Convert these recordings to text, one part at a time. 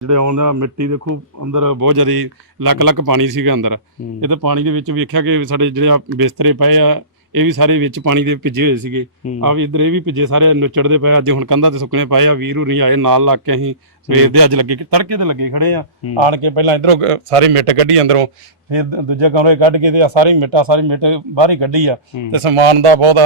ਜਿਹੜੇ ਆਉਂਦਾ ਮਿੱਟੀ ਦੇਖੋ ਅੰਦਰ ਬਹੁਤ ਜ਼ਿਆਦਾ ਲੱਕ ਲੱਕ ਪਾਣੀ ਸੀਗਾ ਅੰਦਰ। ਇਹ ਤਾਂ ਪਾਣੀ ਦੇ ਵਿੱਚ ਵੇਖਿਆ ਕਿ ਸਾਡੇ ਜਿਹੜੇ ਆਹ ਬਿਸਤਰੇ ਪਏ ਆ ਇਹ ਵੀ ਸਾਰੇ ਵਿੱਚ ਪਾਣੀ ਦੇ ਭਿੱਜੇ ਹੋਏ ਸੀਗੇ। ਆ ਵੀ ਇੱਧਰ ਇਹ ਵੀ ਭਿੱਜੇ ਸਾਰੇ ਨੁੱਚੜਦੇ ਪਏ। ਅੱਜ ਹੁਣ ਕੰਧਾਂ ਤੇ ਸੁੱਕਣੇ ਪਏ ਆ ਵੀਰ ਹੁਰੀ ਆਏ ਨਾਲ ਲੱਗ ਕੇ ਅਸੀਂ ਸਵੇਰ ਦੇ ਅੱਜ ਲੱਗੇ ਤੜਕੇ ਤੇ ਲੱਗੇ ਖੜੇ ਆ। ਆਣ ਕੇ ਪਹਿਲਾਂ ਇਧਰੋਂ ਸਾਰੇ ਮਿੱਟ ਕੱਢੀ ਅੰਦਰੋਂ ਫਿਰ ਦੂਜੇ ਕਮਰੇ ਕੱਢ ਕੇ ਤੇ ਆ ਸਾਰੀ ਮਿੱਟਾ ਸਾਰੀ ਮਿੱਟ ਬਾਹਰ ਹੀ ਕੱਢੀ ਆ। ਤੇ ਸਮਾਨ ਦਾ ਬਹੁਤ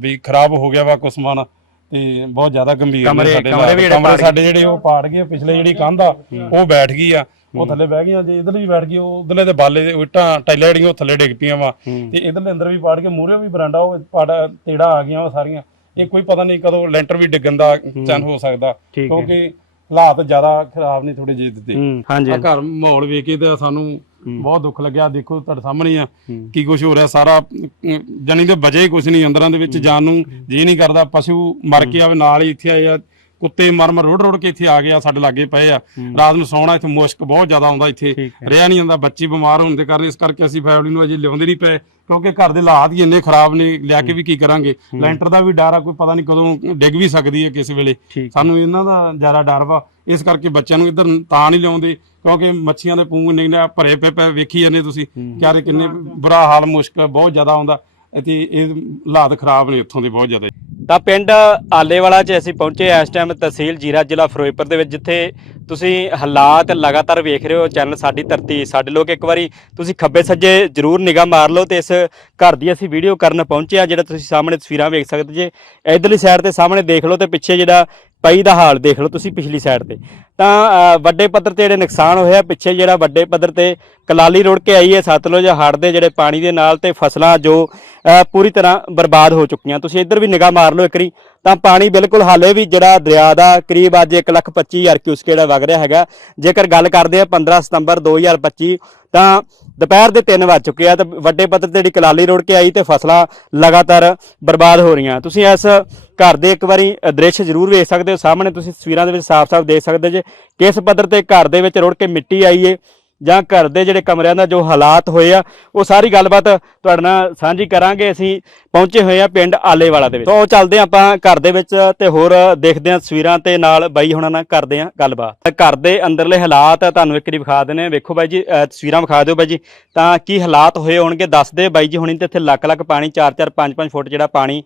ਵੀ ਖਰਾਬ ਹੋ ਗਿਆ ਵਾ ਕੁਛ ਸਮਾਨ ਤੇ ਬਹੁਤ ਜ਼ਿਆਦਾ ਗੰਭੀਰ ਕਮਰੇ- ਸਾਡੇ ਕਮਰੇ ਵੀ ਜਿਹੜੇ ਕਮਰੇ ਪਾੜ ਸਾਡੇ ਜਿਹੜੇ ਉਹ ਪਾੜ ਗਏ ਪਿਛਲੇ ਜਿਹੜੀ ਕੰਧ ਆ ਉਹ ਬੈਠ ਗਈ ਆ। ਉਹ ਥੱਲੇ ਬਹਿ ਗਈਆਂ ਜੇ ਇਧਰ ਵੀ ਬੈਠ ਗਈ ਉਹ ਉਧਰਲੇ ਦੇ ਬਾਲੇ ਦੇ ਇੱਟਾਂ ਟਾਈਲਾਂ ਜਿਹੜੀਆਂ ਉਹ ਥੱਲੇ ਡਿੱਗ ਪਈਆਂ ਵਾ। ਤੇ ਇਧਰਲੇ ਅੰਦਰ ਵੀ ਪਾੜ ਕੇ ਮੂਹਰੇ ਵੀ ਬਰਾਂਡਾ ਉਹ ਪਾੜ ਤੇੜਾ ਆ ਗਈਆਂ ਉਹ ਸਾਰੀਆਂ। ਇਹ ਕੋਈ ਪਤਾ ਨਹੀਂ ਕਦੋਂ ਲੈਂਟਰ ਵੀ ਡਿੱਗਣ ਦਾ ਚੰਨ ਹੋ ਸਕਦਾ ਠੀਕ ਹੈ। ਕਿਉਂਕਿ ਹਾਲਾਤ ਜ਼ਿਆਦਾ ਖਰਾਬ ਨਹੀਂ ਥੋੜੇ ਜਿਹੇ ਦਿੱਤੇ ਹੂੰ ਹਾਂਜੀ। ਆ ਘਰ ਮਾਹੌਲ ਵੇਖ ਕੇ ਤਾਂ ਸਾਨੂੰ ਬਹੁਤ ਦੁੱਖ ਲੱਗਿਆ। ਦੇਖੋ ਤੁਹਾਡੇ ਸਾਹਮਣੇ ਆ ਕੀ ਕੁਝ ਹੋ ਰਿਹਾ। ਸਾਰਾ ਅਮ, ਜਾਣੀ ਕਿ ਵਜ੍ਹਾ ਹੀ ਕੁਝ ਨਹੀਂ ਅੰਦਰਾਂ ਦੇ ਵਿੱਚ ਜਾਣ ਨੂੰ ਜੀ ਨਹੀਂ ਕਰਦਾ। ਪਸ਼ੂ ਮਰ ਕੇ ਆਵੇ ਨਾਲ ਹੀ ਇੱਥੇ ਆਏ ਆ। ਕੁੱਤੇ ਮਰ ਮਰ ਰੋੜ ਰੋੜ ਕੇ ਇੱਥੇ ਆ ਗਏ ਆ ਸਾਡੇ ਲਾਗੇ ਪਏ ਆ। ਰਾਤ ਨੂੰ ਸੌਣਾ ਇੱਥੇ ਮੁਸ਼ਕ ਬਹੁਤ ਜ਼ਿਆਦਾ ਆਉਂਦਾ ਇੱਥੇ। ਰਿਹਾ ਨਹੀਂ ਜਾਂਦਾ ਬੱਚੀ ਬਿਮਾਰ ਹੋਣ ਦੇ ਕਾਰਨ ਇਸ ਕਰਕੇ ਅਸੀਂ ਫੈਮਿਲੀ ਨੂੰ ਅਜੇ ਲਿਆਉਂਦੇ ਨਹੀਂ ਪਏ ਕਿਉਂਕਿ ਘਰ ਦੇ ਹਾਲਾਤ ਹੀ ਇੰਨੇ ਖਰਾਬ ਨੇ ਲਿਆ ਕੇ ਵੀ ਕੀ ਕਰਾਂਗੇ? ਲੈਂਟਰ ਦਾ ਵੀ ਡਰ ਆ ਕੋਈ ਪਤਾ ਨਹੀਂ ਕਦੋਂ ਡਿੱਗ ਵੀ ਸਕਦੀ ਹੈ ਕਿਸੇ ਵੇਲੇ। ਸਾਨੂੰ ਇਹਨਾਂ ਦਾ ਜ਼ਿਆਦਾ ਡਰ ਵਾ। ਇਸ ਕਰਕੇ ਬੱਚਿਆਂ ਨੂੰ ਇੱਧਰ ਤਾਂ ਨਹੀਂ ਲਿਆਉਂਦੇ ਕਿਉਂਕਿ ਮੱਛੀਆਂ ਦੇ ਪੂੰਗ ਨਹੀਂ ਨਾ ਭਰੇ ਪਏ ਪਏ ਵੇਖੀ ਜਾਂਦੇ ਤੁਸੀਂ। ਕਿਆਰੇ ਕਿੰਨੇ ਬੁਰਾ ਹਾਲ ਮੁਸ਼ਕ ਬਹੁਤ ਜ਼ਿਆਦਾ ਆਉਂਦਾ। ਅਤੇ ਇਹ ਹਾਲਾਤ ਖਰਾਬ ਨੇ ਉੱਥੋਂ ਦੇ ਬਹੁਤ ਜ਼ਿਆਦਾ। ਤਾਂ ਪਿੰਡ ਆਲੇਵਾਲਾ 'ਚ ਅਸੀਂ ਪਹੁੰਚੇ ਇਸ ਟਾਈਮ ਤਹਿਸੀਲ ਜੀਰਾ ਜ਼ਿਲ੍ਹਾ ਫਿਰੋਜ਼ਪੁਰ ਦੇ ਵਿੱਚ, ਜਿੱਥੇ ਤੁਸੀਂ ਹਾਲਾਤ ਲਗਾਤਾਰ ਵੇਖ ਰਹੇ ਹੋ ਚੈਨਲ ਸਾਡੀ ਧਰਤੀ ਸਾਡੇ ਲੋਕ ਇੱਕ ਵਾਰੀ ਤੁਸੀਂ ਖੱਬੇ ਸੱਜੇ ਜ਼ਰੂਰ ਨਿਗਾਹ ਮਾਰ ਲਓ ਤੇ ਇਸ ਘਰ ਦੀ ਅਸੀਂ ਵੀਡੀਓ ਕਰਨ ਪਹੁੰਚੇ ਆ ਜਿਹੜਾ ਤੁਸੀਂ ਸਾਹਮਣੇ ਤਸਵੀਰਾਂ ਵੇਖ ਸਕਦੇ ਜੇ। ਇਧਰਲੀ ਸਾਈਡ ਤੇ ਸਾਹਮਣੇ ਦੇਖ ਲਓ ਤੇ ਪਿੱਛੇ ਜਿਹੜਾ ਪਈ ਦਾ ਹਾਲ ਦੇਖ ਲਓ ਤੁਸੀਂ ਪਿਛਲੀ ਸਾਈਡ ਤੇ। ਤਾਂ ਅ, ਵੱਡੇ ਪੱਧਰ ਤੇ ਜਿਹੜੇ ਨੁਕਸਾਨ ਹੋਇਆ ਪਿੱਛੇ ਜਿਹੜਾ ਵੱਡੇ ਪੱਧਰ ਤੇ ਕਲਾਲੀ ਰੁੜ ਕੇ ਆਈ ਹੈ ਸਤਲੁਜ ਹੜ੍ਹ ਦੇ ਜਿਹੜੇ ਪਾਣੀ ਦੇ ਨਾਲ ਤੇ ਫਸਲਾਂ ਜੋ ਅ, ਪੂਰੀ ਤਰ੍ਹਾਂ ਬਰਬਾਦ ਹੋ ਚੁੱਕੀਆਂ। ਤੁਸੀਂ ਇੱਧਰ ਵੀ ਨਿਗਾਹ ਮਾਰ ਲਓ ਇੱਕਰੀ ਤਾਂ ਪਾਣੀ ਬਿਲਕੁਲ ਹਾਲੇ ਵੀ ਜਿਹੜਾ ਦਰਿਆ ਦਾ ਕਰੀਬ ਅੱਜ 1,25,000 ਕਿਊਸਕ ਜਿਹੜਾ ਵਗ ਰਿਹਾ ਹੈਗਾ। ਜੇਕਰ ਗੱਲ ਕਰਦੇ ਆ 15 ਸਤੰਬਰ 2025 ਤਾਂ ਦੁਪਹਿਰ ਦੇ 3 ਵੱਜ ਚੁੱਕੇ ਆ ਤੇ ਵੱਡੇ ਪੱਧਰ ਤੇ ਜਿਹੜੀ ਕਲਾਲੀ ਰੋੜ ਕੇ ਆਈ ਤੇ ਫਸਲਾਂ ਲਗਾਤਾਰ ਬਰਬਾਦ ਹੋ ਰਹੀਆਂ। ਤੁਸੀਂ ਇਸ ਘਰ ਦੇ ਇੱਕ ਵਾਰੀ ਦ੍ਰਿਸ਼ ਜ਼ਰੂਰ ਵੇਖ ਸਕਦੇ ਹੋ। ਸਾਹਮਣੇ ਤੁਸੀਂ ਤਸਵੀਰਾਂ ਦੇ ਵਿੱਚ ਸਾਫ਼-ਸਾਫ਼ ਦੇਖ ਸਕਦੇ ਜੇ ਕਿਸ ਪੱਧਰ ਤੇ ਘਰ ਦੇ ਵਿੱਚ ਰੁੜ ਕੇ ਮਿੱਟੀ ਆਈ ਏ। ਜਾਂ ਘਰ ਦੇ ਜਿਹੜੇ ਕਮਰਿਆਂ ਦਾ ਜੋ ਹਾਲਾਤ ਹੋਏ ਆ, ਉਹ ਸਾਰੀ ਗੱਲਬਾਤ ਤੁਹਾਡੇ ਨਾਲ ਸਾਂਝੀ ਕਰਾਂਗੇ। ਅਸੀਂ ਪਹੁੰਚੇ ਹੋਏ ਆ ਪਿੰਡ ਆਲੇਵਾਲਾ ਦੇ ਵਿੱਚ। ਤੋਂ ਚੱਲਦੇ ਹਾਂ ਆਪਾਂ ਘਰ ਦੇ ਵਿੱਚ ਤੇ ਹੋਰ ਦੇਖਦੇ ਹਾਂ ਤਸਵੀਰਾਂ ਤੇ ਨਾਲ ਬਾਈ ਹੁਣਾਂ ਨਾਲ ਕਰਦੇ ਹਾਂ ਗੱਲਬਾਤ। ਘਰ ਦੇ ਅੰਦਰਲੇ ਹਾਲਾਤ ਤੁਹਾਨੂੰ ਇੱਕ ਵਾਰੀ ਵਿਖਾ ਦਿੰਦੇ ਹਾਂ। ਵੇਖੋ ਬਾਈ ਜੀ ਤਸਵੀਰਾਂ ਵਿਖਾ ਦਿਓ ਬਾਈ ਜੀ। ਤਾਂ ਕੀ ਹਾਲਾਤ ਹੋਏ ਹੋਣਗੇ, ਦੱਸਦੇ ਬਾਈ ਜੀ ਹੁਣੀ ਤੇ ਇੱਥੇ ਲੱਖ ਲੱਖ ਪਾਣੀ 4-4 5-5 ਫੁੱਟ ਜਿਹੜਾ ਪਾਣੀ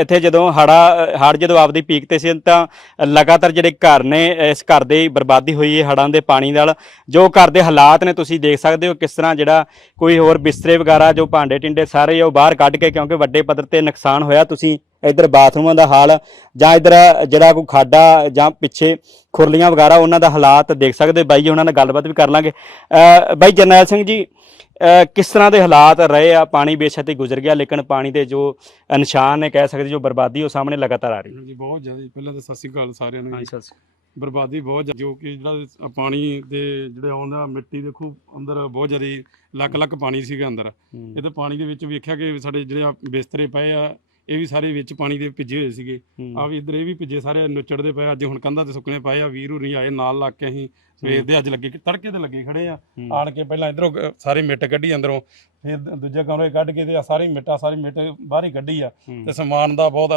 ਇੱਥੇ ਜਦੋਂ ਹੜਾ ਹੜ ਜਦੋਂ ਆਪਦੀ ਪੀਕ ਤੇ ਸੀ, ਤਾਂ ਲਗਾਤਾਰ ਜਿਹੜੇ ਘਰ ਨੇ, ਇਸ ਘਰ ਦੇ ਬਰਬਾਦੀ ਹੋਈ ਹੈ ਹੜਾਂ ਦੇ ਪਾਣੀ ਨਾਲ। ਜੋ ਘਰ ਦੇ ਹਾਲਾਤ ਨੇ ਤੁਸੀਂ ਦੇਖ ਸਕਦੇ ਹੋ ਕਿਸ ਤਰ੍ਹਾਂ ਜਿਹੜਾ ਕੋਈ ਹੋਰ ਬਿਸਤਰੇ ਵਗੈਰਾ ਜੋ ਭਾਂਡੇ ਟਿੰਡੇ ਸਾਰੇ ਉਹ ਬਾਹਰ ਕੱਢ ਕੇ ਕਿਉਂਕਿ ਵੱਡੇ ਪੱਧਰ ਤੇ ਨੁਕਸਾਨ ਹੋਇਆ ਤੁਸੀਂ ਇਧਰ ਬਾਥਰੂਮਾਂ ਦਾ ਹਾਲ ਜਾਂ ਇਧਰ ਜਿਹੜਾ ਕੋਈ ਖਾਡਾ ਜਾਂ ਪਿੱਛੇ ਖੁਰਲੀਆਂ ਵਗੈਰਾ ਉਹਨਾਂ ਦਾ ਹਾਲਾਤ ਦੇਖ ਸਕਦੇ ਹੋ। ਬਾਈ ਜੀ ਉਹਨਾਂ ਨਾਲ ਗੱਲਬਾਤ ਵੀ ਕਰ ਲਾਂਗੇ। ਬਾਈ ਜਰਨੈਲ ਸਿੰਘ ਜੀ ਕਿਸ ਤਰ੍ਹਾਂ ਦੇ ਹਾਲਾਤ ਰਹੇ ਆ? ਪਾਣੀ ਬੇਸ਼ੱਕ ਹੀ ਗੁਜ਼ਰ ਗਿਆ ਲੇਕਿਨ ਪਾਣੀ ਦੇ ਜੋ ਨਿਸ਼ਾਨ ਨੇ ਕਹਿ ਸਕਦੇ ਜੋ ਬਰਬਾਦੀ ਉਹ ਸਾਹਮਣੇ ਲਗਾਤਾਰ ਆ ਰਹੀ ਜੀ ਬਹੁਤ ਜ਼ਿਆਦਾ। ਪਹਿਲਾਂ ਤਾਂ ਸਤਿ ਸ਼੍ਰੀ ਅਕਾਲ ਸਾਰਿਆਂ ਨੂੰ ਜੀ। ਹੈ ਬਰਬਾਦੀ ਬਹੁਤ ਜ਼ਿਆਦਾ, ਜੋ ਕਿ ਜਿਹੜਾ ਆਹ ਪਾਣੀ ਦੇ ਜਿਹੜੇ ਆਉਂਦਾ ਮਿੱਟੀ ਦੇਖੋ ਅੰਦਰ ਬਹੁਤ ਜ਼ਿਆਦਾ ਲੱਕ ਲੱਕ ਪਾਣੀ ਸੀਗਾ ਅੰਦਰ। ਇਹ ਤਾਂ ਪਾਣੀ ਦੇ ਵਿੱਚ ਵੇਖਿਆ ਕਿ ਸਾਡੇ ਜਿਹੜੇ ਆਹ ਬਿਸਤਰੇ ਪਏ ਆ ਇਹ ਵੀ ਸਾਰੇ ਵਿੱਚ ਪਾਣੀ ਦੇ ਭਿੱਜੇ ਹੋਏ ਸੀਗੇ। ਆ ਵੀ ਇੱਧਰ ਇਹ ਵੀ ਭਿੱਜੇ ਸਾਰੇ ਨੁੱਚੜਦੇ ਪਏ ਆ। ਅੱਜ ਹੁਣ ਕੰਧਾਂ ਤੇ ਸੁੱਕਣੇ ਪਏ ਆ ਵੀਰ ਹੁਰੀ ਆਏ ਨਾਲ ਲੱਗ ਕੇ ਅਸੀਂ ਸਵੇਰ ਦੇ ਅੱਜ ਲੱਗੇ ਤੜਕੇ ਤੇ ਲੱਗੇ ਖੜੇ ਆ। ਆਣ ਕੇ ਪਹਿਲਾਂ ਇਧਰੋਂ ਸਾਰੇ ਮਿੱਟ ਕੱਢੀ ਅੰਦਰੋਂ ਫਿਰ ਦ- ਦੂਜੇ ਕਮਰੇ ਕੱਢ ਕੇ ਤੇ ਆ ਸਾਰੀ ਮਿੱਟਾ ਸਾਰੀ ਮਿੱਟ ਬਾਹਰ ਹੀ ਕੱਢੀ ਆ। ਤੇ ਸਮਾਨ ਦਾ ਬਹੁਤ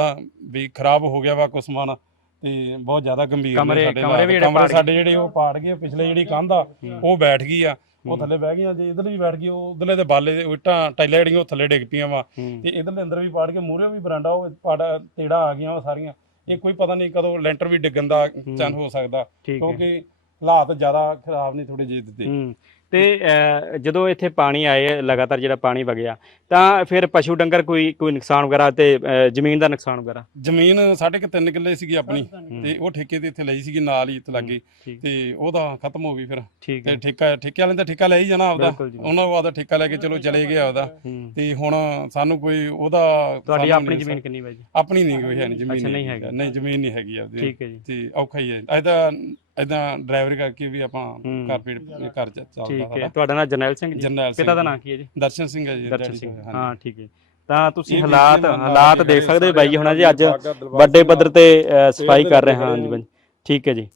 ਵੀ ਖਰਾਬ ਹੋ ਗਿਆ ਵਾ ਕੁਛ ਸਮਾਨ ਤੇ ਬਹੁਤ ਜ਼ਿਆਦਾ ਗੰਭੀਰ ਨੇ ਕਮਰੇ- ਸਾਡੇ ਕਮਰੇ ਵੀ ਜਿਹੜੇ ਕਮਰੇ ਪਾੜ ਗਏ। ਸਾਡੇ ਜਿਹੜੇ ਉਹ ਪਾੜ ਗਏ ਪਿਛਲੇ ਜਿਹੜੀ ਕੰਧ ਆ ਉਹ ਬੈਠ ਗਈ ਆ ਉਹ ਥੱਲੇ ਬਹਿ ਗਈਆਂ ਜੇ ਇਧਰ ਵੀ ਬੈਠ ਗਈ ਉਹ ਉਧਰਲੇ ਦੇ ਬਾਲੇ ਦੇ ਇੱਟਾਂ ਟਾਈਲਾਂ ਜਿਹੜੀਆਂ ਉਹ ਥੱਲੇ ਡਿੱਗ ਪਈਆਂ ਵਾ। ਤੇ ਇਧਰਲੇ ਅੰਦਰ ਵੀ ਪਾੜ ਕੇ ਮੂਹਰੇ ਵੀ ਬਰਾਂਡਾ ਉਹ ਪਾੜ ਤੇੜਾ ਆ ਗਈਆਂ ਉਹ ਸਾਰੀਆਂ। ਇਹ ਕੋਈ ਪਤਾ ਨਹੀਂ ਕਦੋਂ ਲੈਂਟਰ ਵੀ ਡਿੱਗਣ ਦਾ ਚੰਨ ਹੋ ਸਕਦਾ ਠੀਕ ਹੈ। ਕਿਉਂਕਿ ਹਾਲਾਤ ਜ਼ਿਆਦਾ ਖਰਾਬ ਨਹੀਂ ਥੋੜੇ ਜਿਹੇ ਦਿੱਤੇ ਹੂੰ। ਤੇ ਅਹ, ਜਦੋਂ ਇੱਥੇ ਪਾਣੀ ਆਏ ਲਗਾਤਾਰ ਜਿਹੜਾ ਪਾਣੀ ਵਗਿਆ ਤਾਂ ਫਿਰ ਪਸ਼ੂ ਡੰਗਰ ਕੋਈ ਕੋਈ ਨੁਕਸਾਨ ਵਗੈਰਾ ਤੇ ਅਹ, ਜ਼ਮੀਨ ਦਾ ਨੁਕਸਾਨ ਵਗੈਰਾ? ਜ਼ਮੀਨ ਸਾਢੇ ਕੁ ਤਿੰਨ ਕਿੱਲੇ ਸੀਗੀ ਆਪਣੀ ਤੇ ਉਹ ਠੇਕੇ ਤੇ ਇੱਥੇ ਲਈ ਸੀਗੀ ਨਾਲ ਹੀ ਇੱਥੇ ਲੱਗੇ। ਠੀਕ। ਤੇ ਉਹਦਾ ਖਤਮ ਹੋ ਗਈ ਫਿਰ। ਠੀਕ ਤੇ ਠੇਕਾ ਠੇਕੇ ਵਾਲੇ ਨੇ ਤਾਂ ਠੇਕਾ ਲੈ ਹੀ ਜਾਣਾ ਆਪਦਾ। ਬਿਲਕੁਲ ਜੀ। ਉਹਨਾਂ ਉਹ ਆਪਦਾ ਠੇਕਾ ਲੈ ਕੇ ਚਲੋ ਚਲੇ ਗਏ ਆਪਦਾ। ਹੂੰ। ਤੇ ਹੁਣ ਸਾਨੂੰ ਕੋਈ ਉਹਦਾ ਤੁਹਾਡੀ ਸਾਨੂੰ ਆਪਣੀ ਨਹੀਂ ਜ਼ਮੀਨ ਕਿੰਨੀ ਬਾਈ ਜੀ? ਆਪਣੀ ਨਹੀਂ ਕੋਈ ਹੈ ਨਹੀਂ ਜ਼ਮੀਨ ਅੱਛਾ, ਨਹੀਂ ਹੈਗੀ। ਨਹੀਂ ਜ਼ਮੀਨ ਨਹੀਂ ਹੈਗੀ ਆਪਦੀ। ਠੀਕ ਹੈ ਜੀ। ਤੇ ਔਖਾ ਹੀ ਹੈ। ਐਦਾਂ ਐਦਾਂ ਡਰਾਈਵਰ ਕਰਕੇ ਵੀ ਆਪਾਂ। ਘਰ ਪੀੜ ਘਰ ਚ ਚੱਲਦਾ ਠੀਕ ਹੈ। ਤੁਹਾਡਾ ਨਾਮ ਜਰਨੈਲ ਸਿੰਘ ਜੀ? ਜਰਨੈਲ ਸਿੰਘ ਪਿਤਾ ਦਾ। ਨਾਮ ਕੀ ਹੈ ਜੀ? ਦਰਸ਼ਨ ਸਿੰਘ ਹੈ ਜੀ ਦਰਸ਼ਨ ਸਿੰਘ। ਹਾਂ ਠੀਕ ਹੈ। ਤਾਂ ਤੁਸੀਂ ਹਾਲਾਤ ਹਾਲਾਤ ਦੇਖ ਸਕਦੇ ਬਾਈ ਹੁਣਾਂ ਜੀ ਅੱਜ ਵੱਡੇ ਪੱਧਰ ਤੇ ਸਫ਼ਾਈ ਕਰ ਰਹੇ ਹਾਂ ਜੀ ਠੀਕ ਹੈ ਜੀ।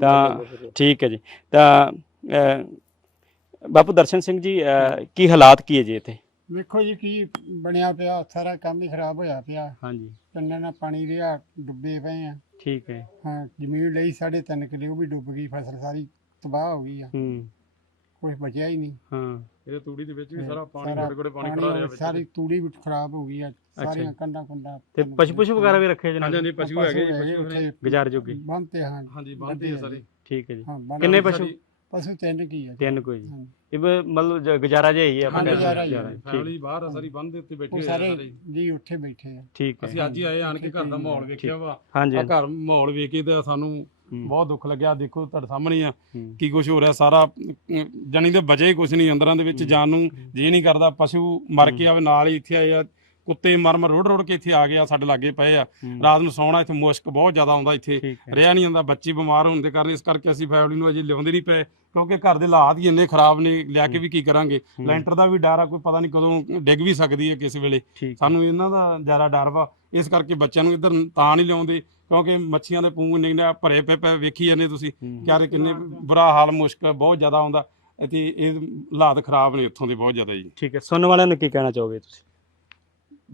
ਤਾਂ ਠੀਕ ਹੈ ਜੀ। ਤਾਂ ਬਾਪੂ ਦਰਸ਼ਨ ਸਿੰਘ ਜੀ ਕੀ ਹਾਲਾਤ ਕੀ ਹੈ ਜੀ ਇੱਥੇ? ਵੇਖੋ ਜੀ ਕੀ ਬਣਿਆ ਪਿਆ ਸਾਰਾ ਕੰਮ ਹੀ ਖਰਾਬ ਹੋਇਆ ਪਿਆ। ਹਾਂਜੀ। ਕੰਨਾਂ ਨਾਲ ਪਾਣੀ ਰਿਹਾ ਡੁੱਬੇ ਪਏ ਆ। ਠੀਕ ਹੈ। ਹਾਂ ਜ਼ਮੀਨ ਲਈ ਸਾਢੇ ਤਿੰਨ ਕਿੱਲੇ ਉਹ ਵੀ ਡੁੱਬ ਗਈ ਫਸਲ ਸਾਰੀ ਤਬਾਹ ਹੋ ਗਈ ਆ। ਹੂੰ। ਕੁਝ ਬਚਿਆ ਹੀ ਨਹੀਂ। ਹਾਂ। ਇਹ ਤੂੜੀ ਦੇ ਵਿੱਚ ਵੀ ਤੇ ਸਾਰਾ ਪਾਣੀ ਸਾਰਾ ਗੋੜੇ ਗੋੜੇ ਪਾਣੀ ਪਾਣੀ ਖੜਾ ਰਿਹਾ ਉਹ ਵਿੱਚ। ਸਾਰੀ ਤੂੜੀ ਵੀ ਖਰਾਬ ਹੋ ਗਈ ਆ ਸਾਰੀਆਂ। ਕੰਡਾ ਕੁੰਡਾ ਤੇ ਪਸ਼ੂ ਪਸ਼ੂ ਵਗੈਰਾ ਵੀ ਰੱਖੇ ਜਨਾਬ ਹਾਂਜੀ ਹਾਂਜੀ ਪਸ਼ੂ ਹੈਗੇ ਜੀ ਪਸ਼ੂ। ਗੁਜ਼ਾਰ ਜੋਗੇ? ਬੰਨਤੇ ਹਾਂ ਹਾਂਜੀ ਬੰਦੇ ਆ ਸਾਰੇ। ਠੀਕ ਹੈ ਜੀ। ਹਾਂ ਬੰਨ੍ਹ- ਕਿੰਨੇ ਪਸ਼ੂ? ਪਸ਼ੂ ਤਿੰਨ ਕੀ ਆ। ਤਿੰਨ ਕੋਈ ਜੀ। ਇਹ ਮਤਲਬ ਜ- ਗੁਜ਼ਾਰਾ ਜਿਹਾ ਹੀ ਹੈ ਆਪਾਂ ਹਾਂ, ਕਹਿ ਗੁਜ਼ਾਰਾ ਸਕਦੇ ਹੀ ਹਾਂ। ਹੈ। ਠੀਕ। ਫੈਮਿਲੀ ਬਾਹਰ ਆ ਸਾਰੀ ਬੰਦ ਦੇ ਉੱਤੇ ਬੈਠੇ ਉਹ ਹੋਏ ਆ ਸਾਰੇ ਜੀ ਉੱਥੇ ਬੈਠੇ ਆ। ਠੀਕ ਹੈ। ਅਸੀਂ ਅੱਜ ਹੀ ਆਏ ਆਣ ਕੇ ਘਰ ਦਾ ਮਾਹੌਲ ਵੇਖਿਆ ਵਾ। ਹਾਂਜੀ ਆ। ਘਰ ਮਾਹੌਲ ਵੇਖ ਕੇ ਤੇ ਸਾਨੂੰ ਹੂੰ। ਬਹੁਤ ਦੁੱਖ ਲੱਗਿਆ। ਦੇਖੋ ਤੁਹਾਡੇ ਸਾਹਮਣੇ ਆ ਹੂੰ। ਕੀ ਕੁਝ ਹੋ ਰਿਹਾ। ਸਾਰਾ ਜਾਣੀ ਤੇ ਬਜੇ ਹੀ ਕੁਝ ਨਹੀਂ ਅੰਦਰਾਂ ਦੇ ਵਿੱਚ। ਜਾਣ ਨੂੰ ਜੀ ਨਹੀਂ ਕਰਦਾ। ਪਸ਼ੂ ਮਰ ਕੇ ਆਵੇ ਨਾਲ ਹੀ ਇੱਥੇ ਆਏ ਆ। ਕੁੱਤੇ ਮਰ ਮਰ ਰੋੜ ਰੋੜ ਕੇ ਇੱਥੇ ਆ ਗਏ ਆ ਸਾਡੇ ਲਾਗੇ ਪਏ ਆ। ਰਾਤ ਨੂੰ ਸੌਣਾ ਇੱਥੇ ਮੁਸ਼ਕ ਬਹੁਤ ਜ਼ਿਆਦਾ ਆਉਂਦਾ ਇੱਥੇ। ਰਿਹਾ ਨਹੀਂ ਜਾਂਦਾ ਬੱਚੀ ਬਿਮਾਰ ਹੋਣ ਦੇ ਕਾਰਨ ਇਸ ਕਰਕੇ ਅਸੀਂ ਫੈਮਿਲੀ ਨੂੰ ਅਜੇ ਲਿਆਉਂਦੇ ਨਹੀਂ ਪਏ ਕਿਉਂਕਿ ਘਰ ਦੇ ਹਾਲਾਤ ਹੀ ਇੰਨੇ ਖਰਾਬ ਨੇ ਲਿਆ ਕੇ ਵੀ ਕੀ ਕਰਾਂਗੇ? ਲੈਂਟਰ ਦਾ ਵੀ ਡਰ ਆ ਕੋਈ ਪਤਾ ਨਹੀਂ ਕਦੋਂ ਡਿੱਗ ਵੀ ਸਕਦੀ ਹੈ ਕਿਸੇ ਵੇਲੇ। ਸਾਨੂੰ ਇਹਨਾਂ ਦਾ ਜ਼ਿਆਦਾ ਡਰ ਵਾ ਇਸ ਕਰਕੇ ਬੱਚਿਆਂ ਨੂੰ ਇੱਧਰ ਤਾਂ ਨਹੀਂ ਲਿਆਉਂਦੇ ਕਿਉਂਕਿ ਮੱਛੀਆਂ ਦੇ ਪੂੰਗ ਨਿਕਲਿਆ ਭਰੇ ਪਏ ਪਏ ਵੇਖੀ ਜਾਂਦੇ ਤੁਸੀਂ। ਕਿਆਰੇ ਕਿੰਨੇ ਬੁਰਾ ਹਾਲ ਮੁਸ਼ਕ ਬਹੁਤ ਜ਼ਿਆਦਾ ਆਉਂਦਾ। ਤੇ ਇਹ ਹਾਲਾਤ ਖਰਾਬ ਨੇ ਇੱਥੋਂ ਦੇ ਬਹੁਤ ਜ਼ਿਆਦਾ ਜੀ। ਠੀਕ ਹੈ ਸੁਣਨ ਵਾਲਿਆਂ ਨੂੰ ਕੀ ਕਹਿਣਾ ਚਾਹੋਗੇ ਤੁਸੀਂ?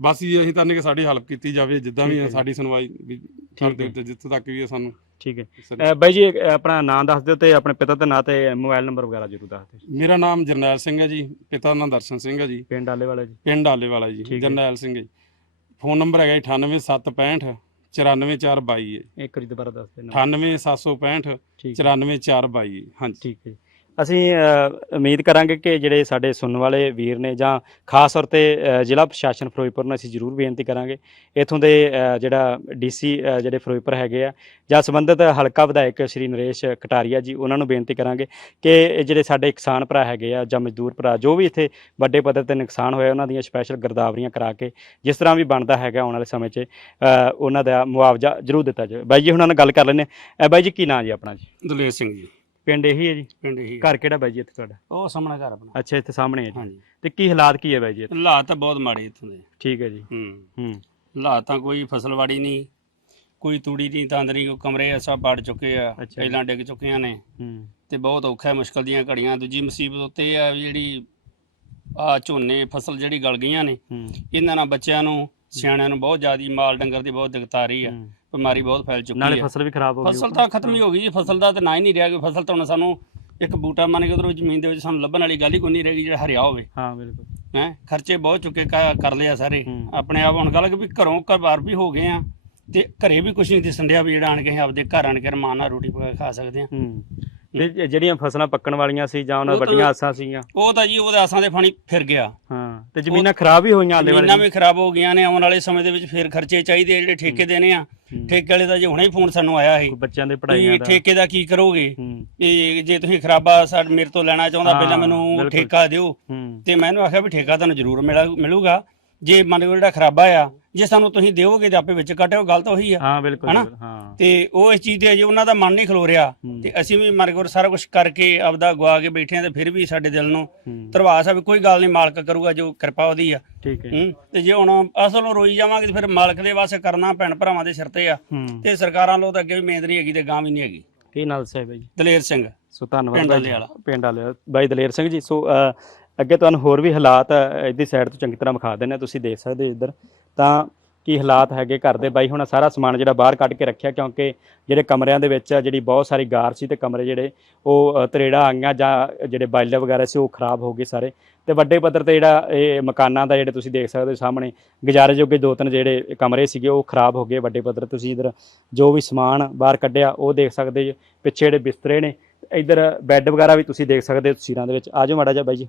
ਬਸ ਜੀ ਅਸੀਂ ਤਾਂ ਨੇ ਕਿ ਸਾਡੀ ਹੈਲਪ ਕੀਤੀ ਜਾਵੇ ਜਿੱਦਾਂ ਵੀ। ਸਾਡੀ ਸੁਣਵਾਈ ਵੀ ਕਰਦੇ ਤੇ ਜਿੱਥੇ ਤੱਕ ਵੀ ਹੈ ਸਾਨੂੰ। ਠੀਕ ਹੈ। ਬਾਈ ਜੀ ਆਪਣਾ ਨਾਮ ਦੱਸ ਦਿਓ ਤੇ ਆਪਣੇ ਪਿਤਾ ਦਾ ਨਾਂ ਤੇ ਮੋਬਾਈਲ ਨੰਬਰ ਵਗੈਰਾ ਜ਼ਰੂਰ ਦੱਸ ਦਿਓ। ਮੇਰਾ ਨਾਮ ਜਰਨੈਲ ਸਿੰਘ ਹੈ ਜੀ ਪਿਤਾ ਦਾ ਨਾਮ ਦਰਸ਼ਨ ਸਿੰਘ ਹੈ ਜੀ। ਪਿੰਡ ਆਲੇ ਵਾਲਾ ਜੀ। ਪਿੰਡ ਆਲੇ ਵਾਲਾ ਜੀ। ਜਰਨੈਲ ਸਿੰਘ ਜੀ। ਫੋਨ ਨੰਬਰ ਹੈਗਾ 98765 94422 ਹੈ। ਇੱਕ ਵਾਰੀ ਦੁਬਾਰਾ ਦੱਸ ਦੇਣਾ। 98765 ਠੀਕ 94422 ਹਾਂਜੀ। ਠੀਕ ਹੈ। ਅਸੀਂ ਉਮੀਦ ਕਰਾਂਗੇ ਕਿ ਜਿਹੜੇ ਸਾਡੇ ਸੁਣਨ ਵਾਲੇ ਵੀਰ ਨੇ ਜਾਂ ਖਾਸ ਤੌਰ ਤੇ ਜ਼ਿਲ੍ਹਾ ਪ੍ਰਸ਼ਾਸਨ ਫਿਰੋਜ਼ਪੁਰ ਨੂੰ ਅਸੀਂ ਜ਼ਰੂਰ ਬੇਨਤੀ ਕਰਾਂਗੇ ਇਥੋਂ ਦੇ ਅ, ਜਿਹੜਾ ਡੀਸੀ ਜਿਹੜੇ ਫਿਰੋਜ਼ਪੁਰ ਹੈਗੇ ਆ ਜਾਂ ਸੰਬੰਧਿਤ ਹਲਕਾ ਵਿਧਾਇਕ ਸ਼੍ਰੀ ਨਰੇਸ਼ ਕਟਾਰੀਆ ਜੀ ਉਹਨਾਂ ਨੂੰ ਬੇਨਤੀ ਕਰਾਂਗੇ ਕਿ ਜਿਹੜੇ ਸਾਡੇ ਕਿਸਾਨ ਭਰਾ ਹੈਗੇ ਆ ਜਾਂ ਮਜ਼ਦੂਰ ਭਰਾ ਜੋ ਵੀ ਇੱਥੇ ਵੱਡੇ ਪੱਧਰ ਤੇ ਨੁਕਸਾਨ ਹੋਇਆ ਉਹਨਾਂ ਦੀਆਂ ਸਪੈਸ਼ਲ ਗਰਦਾਵਰੀਆਂ ਕਰਾ ਕੇ ਜਿਸ ਤਰ੍ਹਾਂ ਵੀ ਬਣਦਾ ਹੈਗਾ ਆਉਣ ਵਾਲੇ ਸਮੇਂ 'ਚ ਉਹਨਾਂ ਦਾ ਮੁਆਵਜ਼ਾ ਜ਼ਰੂਰ ਦਿੱਤਾ ਜਾਵੇ। ਬਾਈ ਜੀ ਉਹਨਾਂ ਨਾਲ ਗੱਲ ਕਰ ਲੈਂਦੇ ਹਾਂ। ਬਾਈ ਜੀ ਕੀ ਨਾਂ ਜੀ ਆਪਣਾ ਜੀ? ਦਲੇਰ ਸਿੰਘ ਜੀ। ਪਿੰਡ ਇਹੀ ਹੈ ਜੀ? ਪਿੰਡ ਹੀ। ਘਰ ਕਿਹੜਾ ਬਾਈ ਜੀ ਇੱਥੇ ਤੁਹਾਡਾ? ਉਹ ਸਾਹਮਣੇ ਘਰ ਆਪਣਾ। ਅੱਛਾ ਇੱਥੇ ਸਾਹਮਣੇ ਹੈ ਜੀ। ਹਾਂਜੀ। ਤੇ ਕੀ ਹਾਲਾਤ ਕੀ ਹੈ ਬਾਈ ਜੀ ਇੱਥੇ? ਹਾਲਾਤ ਤਾਂ ਬਹੁਤ ਮਾੜੇ ਇੱਥੋਂ ਦੇ। ਠੀਕ ਹੈ ਜੀ। ਹੂੰ। ਹੂੰ। ਹਾਲਾਤ ਤਾਂ ਕੋਈ ਫਸਲਵਾੜੀ ਨਹੀਂ। ਕੋਈ ਤੂੜੀ ਨਹੀਂ ਤੰਦਰੀ ਕੋਈ ਕਮਰੇ ਸਭ ਪੜ ਚੁੱਕੇ ਆ ਅੱਛਾ ਜੀ। ਪਹਿਲਾਂ ਡਿੱਗ ਚੁੱਕੀਆਂ ਨੇ। ਹੂੰ। ਤੇ ਬਹੁਤ ਔਖਾ ਹੈ ਮੁਸ਼ਕਲ ਦੀਆਂ ਘੜੀਆਂ। ਦੂਜੀ ਮੁਸੀਬਤ ਉੱਤੇ ਆ ਵੀ ਜਿਹੜੀ ਆ ਝੋਨੇ ਫਸਲ ਜਿਹੜੀ ਗਲ ਗਈਆਂ ਨੇ ਹੂੰ। ਇਹਨਾਂ ਨਾਲ ਬੱਚਿਆਂ ਨੂੰ ਸਿਆਣਿਆਂ ਨੂੰ ਬਹੁਤ ਜ਼ਿਆਦੀ ਮਾਲ ਡੰਗਰ ਦੀ ਬਹੁਤ ਦਿੱਕਤ ਆ ਰਹੀ ਆ। ਹੂੰ। ਬਿਮਾਰੀ ਬਹੁਤ ਫੈਲ ਚੁੱਕੀ ਨਾਲੇ ਹੈ। ਫਸਲ ਵੀ ਖਰਾਬ ਹੋ ਗਈ ਫਸਲ ਤਾਂ ਖਤਮ ਹੀ ਹੋ ਗਈ ਜੀ ਫਸਲ ਦਾ ਤਾਂ ਨਾ ਹੀ ਨਹੀਂ ਰਿਹਾ ਕਿ ਫਸਲ ਤਾਂ ਹੁਣ ਸਾਨੂੰ ਇੱਕ ਬੂਟਾ ਮੰਨ ਕੇ ਉਧਰੋਂ ਜ਼ਮੀਨ ਦੇ ਵਿੱਚ ਸਾਨੂੰ ਲੱਭਣ ਵਾਲੀ ਗੱਲ ਹੀ ਕੋਈ ਨਹੀਂ ਰਹੀ ਜਿਹੜਾ ਹਰਿਆ ਹੋਵੇ। ਹਾਂ ਬਿਲਕੁਲ। ਹੈ ਖਰਚੇ ਬਹੁਤ ਚੁੱਕੇ ਕ- ਕਰ ਲਏ ਆ ਸਾਰੇ। ਹੂੰ। ਆਪਣੇ ਆਪ ਹੁਣ ਗੱਲ ਕਿ ਵੀ ਘਰੋਂ ਘਰ ਵੀ ਹੋ ਗਏ ਆ ਤੇ ਘਰੇ ਵੀ ਕੁਝ ਨਹੀਂ ਦਿਸਣ ਡਿਆ ਵੀ ਜਿਹੜਾ ਆਣ ਕੇ ਅਸੀਂ ਆਪਦੇ ਘਰ ਆਣ ਕੇ ਰਮਾਨ ਨਾਲ ਰੋਟੀ ਪਕਾ ਕੇ ਖਾ ਸਕਦੇ ਆ। ਹੂੰ। ਜਿਹੜੀਆਂ ਫਸਲਾਂ ਪੱਕਣ ਵਾਲੀਆਂ ਸੀ ਜਾਂ ਉਹਨਾਂ ਉਹ ਤਾਂ- ਵੱਡੀਆਂ ਆਸਾਂ ਸੀਗੀਆਂ? ਉਹ ਤਾਂ ਜੀ ਉਹਦੇ ਆਸਾਂ ਦੇ ਪਾਣੀ ਫਿਰ ਗਿਆ। ਹਾਂ ਤੇ ਜ਼ਮੀਨਾਂ ਖਰਾਬ ਵੀ ਹੋਈਆਂ ਆਲੇ ਜ਼ਮੀਨਾਂ ਵਾਲੇ। ਵੀ ਖਰਾਬ ਹੋ ਗਈਆਂ ਨੇ ਆਉਣ ਵਾਲੇ ਸਮੇਂ ਦੇ ਵਿੱਚ ਫੇਰ ਖਰਚੇ ਚਾਹੀਦੇ ਆ ਜਿਹੜੇ ਠੇਕੇ ਦੇਣੇ ਆ। ਹੂੰ। ਠੇਕੇ ਵਾਲੇ ਦਾ ਜੇ ਹੁਣੇ ਹੀ ਫੋਨ ਸਾਨੂੰ ਆਇਆ ਸੀ ਬੱਚਿਆਂ ਦੇ ਵੀ ਪੜ੍ਹਾਈਆਂ ਦਾ। ਠੇਕੇ ਦਾ ਕੀ ਕਰੋਗੇ? ਹੂੰ। ਇਹ ਜੇ ਤੁਸੀਂ ਖਰਾਬਾ ਸਾਡੇ ਮੇਰੇ ਤੋਂ ਲੈਣਾ ਚਾਹੁੰਦਾ ਹਾਂ, ਪਹਿਲਾਂ ਮੈਨੂੰ ਬਿਲਕੁਲ। ਠੇਕਾ ਦਿਓ। ਹੂੰ। ਤੇ ਮੈਨੂੰ ਆਖਿਆ ਵੀ ਠੇਕਾ ਤੁਹਾਨੂੰ ਜ਼ਰੂਰ ਮਿਲਾ- ਮਿਲੂਗਾ। ਜੇ ਮੰਨ ਲਓ ਜਿਹੜਾ ਖਰਾਬਾ ਆ ਜੇ ਸਾਨੂੰ ਤੁਸੀਂ ਦਿਓਗੇ ਤੇ ਆਪੇ ਵਿੱਚ ਕੱਟਿਓ ਗੱਲ ਤਾਂ ਉਹੀ ਆ। ਹਾਂ ਬਿਲਕੁਲ ਹਨਾ? ਬਿਲਕੁਲ, ਹਾਂ। ਤੇ ਉਹ ਇਸ ਚੀਜ਼ ਤੇ ਅਜੇ ਉਹਨਾਂ ਦਾ ਮਨ ਨਹੀਂ ਖਲੋ ਰਿਹਾ। ਹੂੰ। ਤੇ ਅਸੀਂ ਵੀ ਮਰ ਗੁਰ ਸਾਰਾ ਕੁਝ ਕਰਕੇ ਆਪਦਾ ਗਵਾ ਕੇ ਬੈਠੇ ਆ ਤੇ ਫਿਰ ਵੀ ਸਾਡੇ ਦਿਲ ਨੂੰ ਹੂੰ। ਧਰਵਾਸ ਆ ਵੀ ਕੋਈ ਗੱਲ ਨਹੀਂ ਮਾਲਕ ਕਰੂਗਾ ਜੋ ਕਿਰਪਾ ਉਹਦੀ ਆ। ਠੀਕ ਹੈ। ਹੂੰ? ਤੇ ਜੇ ਹੁਣ ਅਸਲੋਂ ਰੋਈ ਜਾਵਾਂਗੇ ਤੇ ਫਿਰ ਮਾਲਕ ਦੇ ਵਾਸਤੇ ਕਰਨਾ ਭੈਣ ਭਰਾਵਾਂ ਦੇ ਸਿਰ ਤੇ ਆ। ਹੂੰ। ਤੇ ਸਰਕਾਰਾਂ ਲੋ ਤਾਂ ਅੱਗੇ ਵੀ ਮਿਹਨਤ ਨਹੀਂ ਹੈਗੀ ਤੇ ਗਾਂ ਵੀ ਨਹੀਂ ਹੈਗੀ। ਕੀ ਨਾਲ ਸਾਹਿਬ ਹੈ ਜੀ? ਦਲੇਰ ਸਿੰਘ। ਸੋ ਧੰਨਵਾਦ ਪਿੰਡ। ਵਾਲਾ। ਪਿੰਡ ਵਾਲੇ ਬਾਈ ਦਲੇਰ ਸਿੰਘ ਜੀ ਸੋ ਅ, ਅੱਗੇ ਤੁਹਾਨੂੰ ਹੋਰ ਵੀ ਹਾਲਾਤ ਇਹਦੀ ਸਾਈਡ ਤੋਂ ਚੰਗੀ ਤਰ੍ਹਾਂ ਵਿਖਾ ਦਿੰਦੇ ਤੁਸੀਂ ਦੇਖ ਸਕਦੇ ਹੋ ਇੱਧਰ। ਤਾਂ ਕੀ ਹਾਲਾਤ ਹੈਗੇ ਘਰ ਦੇ? ਬਾਈ ਹੁਣ ਸਾਰਾ ਸਮਾਨ ਜਿਹੜਾ ਬਾਹਰ ਕੱਢ ਕੇ ਰੱਖਿਆ ਕਿਉਂਕਿ ਜਿਹੜੇ ਕਮਰਿਆਂ ਦੇ ਵਿੱਚ ਜਿਹੜੀ ਬਹੁਤ ਸਾਰੀ ਗਾਰ ਸੀ ਤੇ ਕਮਰੇ ਜਿਹੜੇ ਉਹ ਅ, ਤਰੇੜਾਂ ਆਈਆਂ ਜਾਂ ਜਿਹੜੇ ਬਾਇਲਰ ਵਗੈਰਾ ਸੀ ਉਹ ਖਰਾਬ ਹੋ ਗਏ ਸਾਰੇ। ਤੇ ਵੱਡੇ ਪੱਧਰ ਤੇ ਜਿਹੜਾ ਇਹ ਮਕਾਨਾਂ ਦਾ ਜਿਹੜੇ ਤੁਸੀਂ ਦੇਖ ਸਕਦੇ ਹੋ ਸਾਹਮਣੇ ਗੁਜ਼ਾਰੇ ਜੋਗੇ ਦੋ ਤਿੰਨ ਜਿਹੜੇ ਕਮਰੇ ਸੀਗੇ ਉਹ ਖਰਾਬ ਹੋ ਗਏ ਵੱਡੇ ਪੱਧਰ ਤੇ। ਤੁਸੀਂ ਇਧਰ ਜੋ ਵੀ ਸਮਾਨ ਬਾਹਰ ਕੱਢਿਆ ਉਹ ਦੇਖ ਸਕਦੇ ਜੀ ਪਿੱਛੇ ਜਿਹੜੇ ਬਿਸਤਰੇ ਨੇ ਇਧਰ ਬੈੱਡ ਵਗੈਰਾ ਵੀ ਤੁਸੀਂ ਦੇਖ ਸਕਦੇ ਹੋ ਤਸਵੀਰਾਂ ਦੇ ਵਿੱਚ। ਆਜੋ ਮਾੜਾ ਜਿਹਾ ਬਾਈ ਜੀ।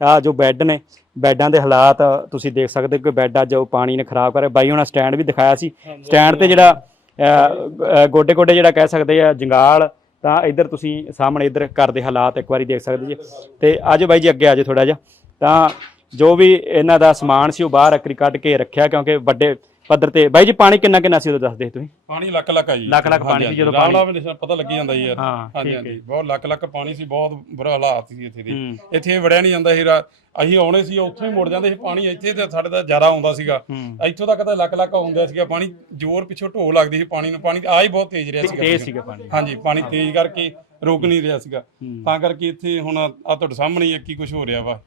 ਆ ਜੋ ਬੈੱਡ ਨੇ ਬੈੱਡਾਂ ਦੇ ਹਾਲਾਤ ਤੁਸੀਂ ਦੇਖ ਸਕਦੇ ਹੋ ਕਿ ਬੈੱਡ ਅੱਜ ਉਹ ਪਾਣੀ ਨੇ ਖਰਾਬ ਕਰਿਆ। ਬਾਈ ਹੁਣ ਸਟੈਂਡ ਵੀ ਦਿਖਾਇਆ ਸੀ। ਸਟੈਂਡ ਤੇ ਜਿਹੜਾ ਗੋਡੇ ਗੋਡੇ ਜਿਹੜਾ ਕਹਿ ਸਕਦੇ ਆ ਜੰਗਾਲ ਤਾਂ ਇਧਰ ਤੁਸੀਂ ਸਾਹਮਣੇ ਇਧਰ ਘਰ ਦੇ ਹਾਲਾਤ ਇੱਕ ਵਾਰੀ ਦੇਖ ਸਕਦੇ ਜੀ। ਤੇ ਆਜੋ ਬਾਈ ਜੀ ਅੱਗੇ ਆਜੋ ਥੋੜਾ ਜਿਹਾ। ਤਾਂ ਜੋ ਵੀ ਇਹਨਾਂ ਦਾ ਸਮਾਨ ਸੀ ਉਹ ਬਾਹਰ ਅਕਰੀ ਕੱਢ ਕੇ ਰੱਖਿਆ ਕਿਉਂਕਿ ਵੱਡੇ ਪੱਧਰ ਤੇ। ਬਾਈ ਜੀ ਪਾਣੀ ਕਿੰਨਾ ਕਿੰਨਾ ਸੀ ਉਦੋਂ ਦੱਸਦੇ ਤੁਸੀਂ? ਪਾਣੀ ਲੱਖ ਲੱਖ ਆ ਜੀ। ਲੱਖ ਲੱਖ ਪਾਣੀ ਸੀ ਜਦੋਂ ਪਾਣੀ- ਵੀ ਪਤਾ ਲੱਗੀ ਜਾਂਦਾ ਜੀ ਯਾਰ। ਹਾਂਜੀ ਹਾਂਜੀ। ਬਹੁਤ ਲੱਖ ਲੱਖ ਪਾਣੀ ਸੀ ਬਹੁਤ ਬੁਰਾ ਹਾਲਾਤ ਸੀ ਇੱਥੇ ਦੇ। ਇੱਥੇ ਵੜਿਆ ਨਹੀਂ ਜਾਂਦਾ ਸੀ ਰਾ- ਅਸੀਂ ਆਉਣੇ ਸੀ ਉੱਥੋਂ ਹੀ ਮੁੜ ਜਾਂਦੇ ਸੀ ਪਾਣੀ ਇੱਥੇ ਤੇ ਸਾਡੇ ਦਾ ਜ਼ਿਆਦਾ ਆਉਂਦਾ ਸੀਗਾ। ਇੱਥੋਂ ਤੱਕ ਤਾਂ ਲੱਖ ਲੱਖ ਆਉਂਦਾ ਸੀਗਾ ਪਾਣੀ ਜ਼ੋਰ ਪਿੱਛੋਂ ਢੋ ਲੱਗਦੀ ਸੀ ਪਾਣੀ ਨੂੰ ਪਾਣੀ ਆ ਹੀ ਬਹੁਤ ਤੇਜ਼ ਰਿਹਾ ਸੀਗਾ ਤੇਜ਼ ਸੀਗਾ ਪਾਣੀ। ਹਾਂਜੀ ਪਾਣੀ ਤੇਜ਼ ਕਰਕੇ ਰੁਕ ਨਹੀਂ ਰਿਹਾ ਸੀਗਾ। ਤਾਂ ਕਰਕੇ ਇੱਥੇ ਹੁਣ ਆ ਤੁਹਾਡੇ ਸਾਹਮਣੇ ਹੀ ਕੀ ਕੁਝ ਹੋ ਰਿਹਾ ਵਾ।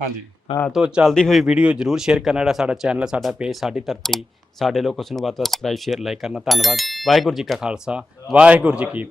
ਹਾਂਜੀ। ਹਾਂ ਤੋਂ ਚੱਲਦੀ ਹੋਈ ਵੀਡੀਓ ਜਰੂਰ ਸ਼ੇਅਰ ਕਰਨਾ ਜਿਹੜਾ ਸਾਡਾ ਚੈਨਲ ਸਾਡਾ ਪੇਜ ਸਾਡੀ ਧਰਤੀ। ਸਾਡੇ ਲੋਕ ਉਸ ਨੂੰ ਵੱਧ ਤੋਂ ਸਬਸਕ੍ਰਾਈਬ ਸ਼ੇਅਰ ਲਾਈਕ ਕਰਨਾ। ਧੰਨਵਾਦ। ਵਾਹਿਗੁਰੂ ਜੀ ਕਾ ਖਾਲਸਾ। ਵਾਹਿਗੁਰੂ ਜੀ ਕੀ